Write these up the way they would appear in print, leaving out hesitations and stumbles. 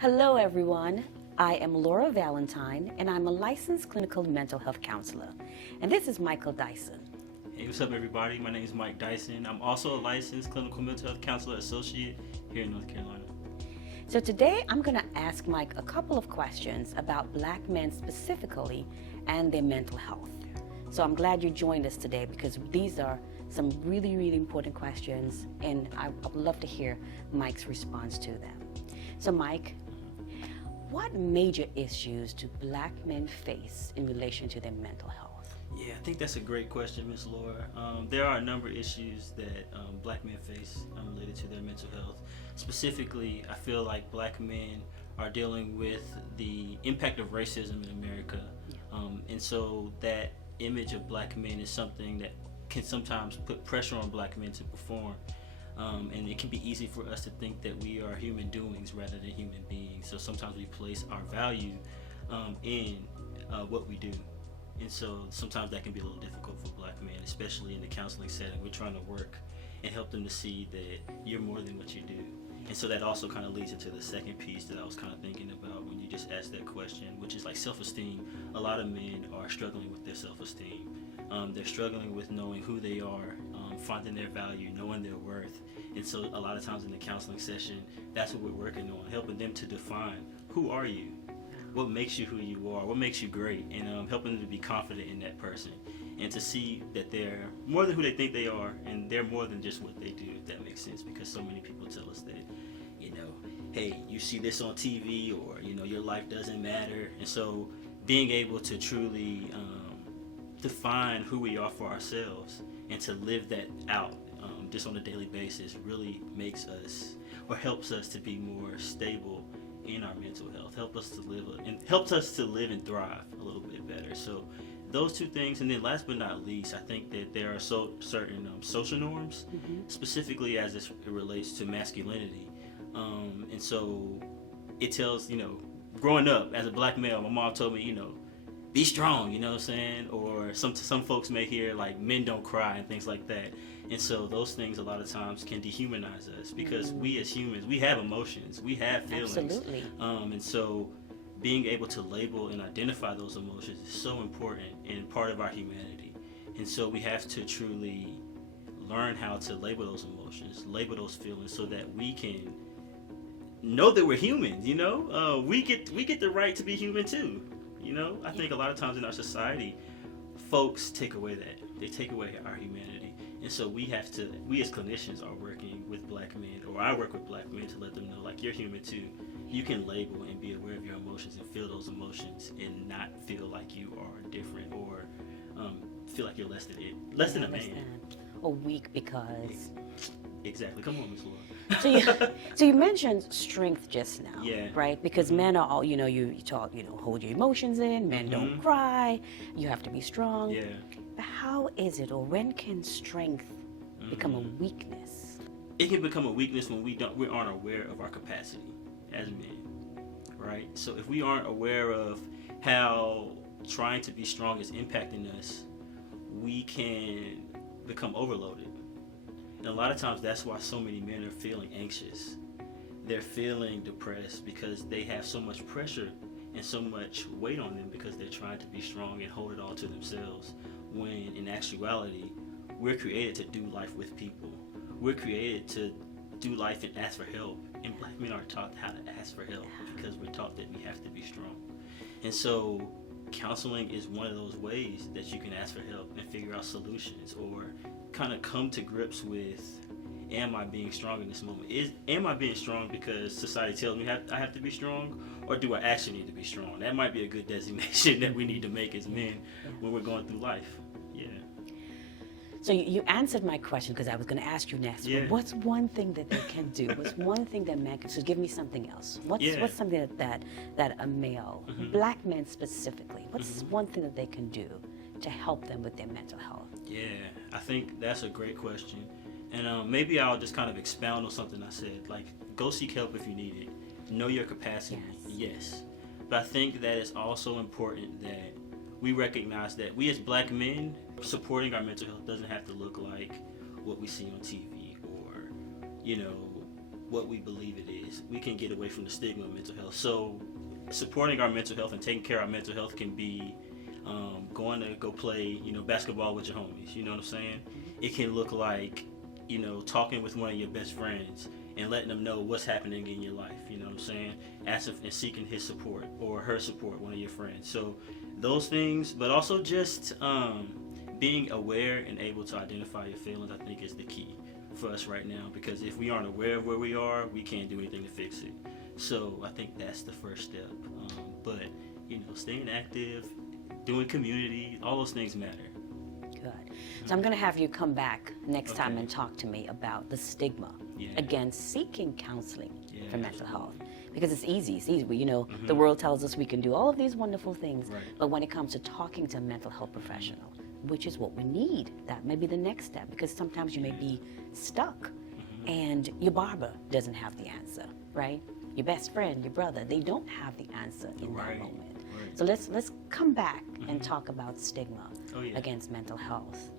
Hello, everyone. I am Laura Valentine, and I'm a licensed clinical mental health counselor. And this is Michael Dyson. Hey, what's up, everybody? My name is Mike Dyson. I'm also a licensed clinical mental health counselor associate here in North Carolina. So today, I'm going to ask Mike a couple of questions about Black men specifically and their mental health. So I'm glad you joined us today because these are some really, really important questions, and I'd love to hear Mike's response to them. So Mike, what major issues do Black men face in relation to their mental health? Yeah, I think that's a great question, Ms. Laura. There are a number of issues that Black men face related to their mental health. Specifically, I feel like Black men are dealing with the impact of racism in America. And so that image of Black men is something that can sometimes put pressure on Black men to perform. And it can be easy for us to think that we are human doings rather than human beings. So sometimes we place our value in what we do. And so sometimes that can be a little difficult for Black men, especially in the counseling setting. We're trying to work and help them to see that you're more than what you do. And so that also kind of leads into the second piece that I was kind of thinking about when you just asked that question, which is like self-esteem. A lot of men are struggling with their self-esteem. They're struggling with knowing who they are, finding their value, knowing their worth. And so a lot of times in the counseling session, that's what we're working on, helping them to define who are you, what makes you who you are, what makes you great, and helping them to be confident in that person and to see that they're more than who they think they are, and they're more than just what they do, if that makes sense, because so many people tell us that, hey, you see this on TV, or, your life doesn't matter. And so being able to truly define who we are for ourselves and to live that out just on a daily basis really makes us, or helps us to be more stable in our mental health, helps us to live and thrive a little bit better. So those two things, and then last but not least, I think that there are certain social norms, specifically as it relates to masculinity. And so it tells, growing up as a Black male, my mom told me, be strong, you know what I'm saying? Or some folks may hear like men don't cry and things like that. And so those things a lot of times can dehumanize us because we as humans, we have emotions, we have feelings. Absolutely. And so being able to label and identify those emotions is so important and part of our humanity. And so we have to truly learn how to label those emotions, label those feelings, so that we can know that we're humans. We get the right to be human too. I think a lot of times in our society, folks take away that. They take away our humanity. And so we as clinicians are working with Black men, or I work with Black men to let them know, like, you're human too. You can label and be aware of your emotions and feel those emotions and not feel like you are different, or feel like you're less than a man. Or weak because... Exactly. Come on, Ms. Laura. So you mentioned strength just now, yeah, right? Because men are all, you talk, hold your emotions in. Men don't cry. You have to be strong. Yeah. But how is it, or when can strength become a weakness? It can become a weakness when we aren't aware of our capacity as men, right? So if we aren't aware of how trying to be strong is impacting us, we can become overloaded. And a lot of times that's why so many men are feeling anxious. They're feeling depressed because they have so much pressure and so much weight on them because they're trying to be strong and hold it all to themselves. When in actuality, we're created to do life with people. We're created to do life and ask for help. And Black men aren't taught how to ask for help because we're taught that we have to be strong. And so counseling is one of those ways that you can ask for help and figure out solutions, or kind of come to grips with, am I being strong in this moment? Am I being strong because society tells me I have to be strong, or do I actually need to be strong? That might be a good designation that we need to make as men when we're going through life. Yeah. So you answered my question, because I was going to ask you next. Yeah. What's one thing that they can do? What's one thing that men can do? So give me something else. What's something that a male, Black men specifically, what's one thing that they can do to help them with their mental health? Yeah, I think that's a great question. And maybe I'll just kind of expound on something I said, like, go seek help if you need it. Know your capacity, yes. But I think that it's also important that we recognize that we as Black men, supporting our mental health doesn't have to look like what we see on TV, or, what we believe it is, we can get away from the stigma of mental health. So supporting our mental health and taking care of our mental health can be going to go play, basketball with your homies. You know what I'm saying? It can look like, talking with one of your best friends and letting them know what's happening in your life. You know what I'm saying? Asking and seeking his support or her support, one of your friends. So those things, but also just being aware and able to identify your feelings, I think is the key for us right now, because if we aren't aware of where we are, we can't do anything to fix it. So I think that's the first step. But staying active, doing community, all those things matter. Good. So I'm going to have you come back next time and talk to me about the stigma against seeking counseling for mental health. Because it's easy. The world tells us we can do all of these wonderful things, but when it comes to talking to a mental health professional, which is what we need, that may be the next step, because sometimes you may be stuck and your barber doesn't have the answer, right? Your best friend, your brother, they don't have the answer in that moment. So let's come back and talk about stigma against mental health.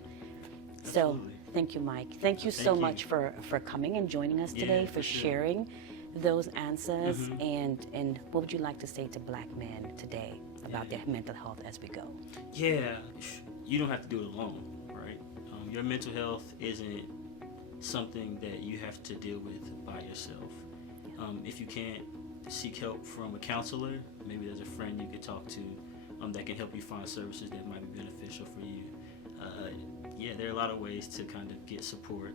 Absolutely. So thank you, Mike. Thank you so much for coming and joining us today, for sharing those answers. And what would you like to say to Black men today about their mental health as we go? Yeah, you don't have to do it alone, right? Your mental health isn't something that you have to deal with by yourself. If you can't seek help from a counselor, maybe there's a friend you could talk to that can help you find services that might be beneficial for you. There are a lot of ways to kind of get support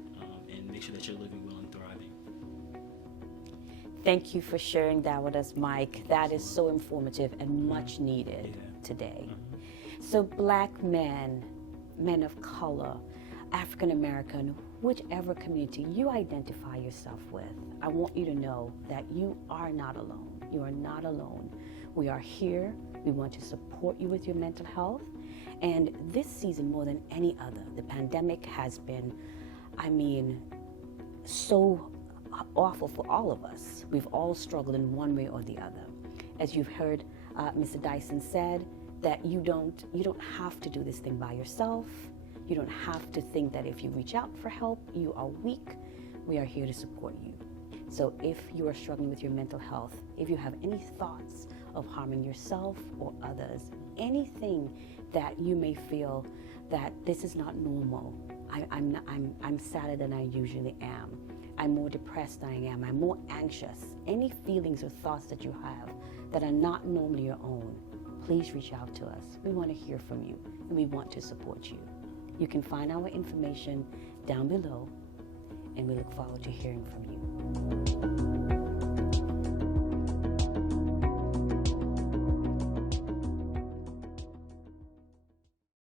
and make sure that you're living well and thriving. Thank you for sharing that with us, Mike. That is so informative and much needed today. So Black men, men of color, African American, whichever community you identify yourself with, I want you to know that you are not alone. You are not alone. We are here. We want to support you with your mental health. And this season, more than any other, the pandemic has been, so awful for all of us. We've all struggled in one way or the other. As you've heard Mr. Dyson said, that you don't have to do this thing by yourself. You don't have to think that if you reach out for help, you are weak. We are here to support you. So if you are struggling with your mental health, if you have any thoughts of harming yourself or others, anything that you may feel that this is not normal, I'm sadder than I usually am, I'm more depressed than I am, I'm more anxious, any feelings or thoughts that you have that are not normally your own, please reach out to us. We want to hear from you and we want to support you. You can find our information down below, and we look forward to hearing from you.